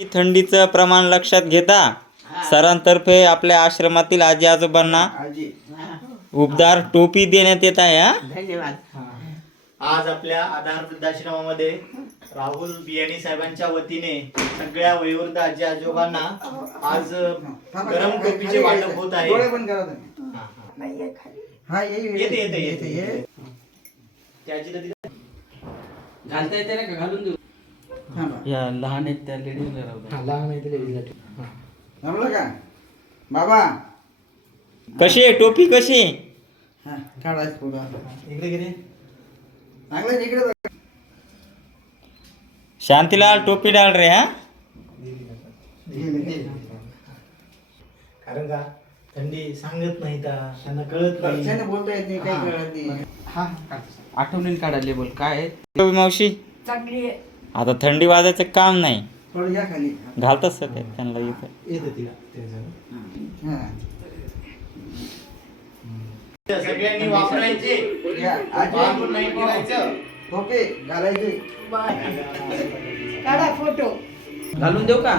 थंडीचं प्रमाण लक्षात घेता सरांतर्फे आपल्या आश्रमातील आजी आजोबांना उबदार टोपी देण्यात येत आहे. धन्यवाद. आज आपल्या आधार वृद्धाश्रमामध्ये राहुल बियाणी साहेबांच्या वतीने सगळ्या वयोवृद्ध आजी आजोबांना आज गरम टोपीचे वाटप होत आहे. येते येते येते येते घालता येते ना का? घालून देऊ. या लहान आहेत त्या लेडीजला राहू. लहान आहेत लेडीजला. जमलं का बाबा? कशी आहे टोपी कशी? काढायचं पुढं इकडे किती चांगलं इकडे. शांतीलाल टोपी डाल रे. हा कारण का थंडी सांगत नाही त्यांना कळत नाही. बोलता येत नाही, काही कळत नाही. आठवणीन काढा लेबल काय आहे. टोपी मावशी आता थंडी वाजायचं काम नाही. थोडं या खाली. घालतात सध्या त्यांना इथं. येते तिला हा. सगळ्यांनी वापरायचे. वापरून नाही फिरायचं. टोपी घालायची. काढा फोटो. घालून देऊ का?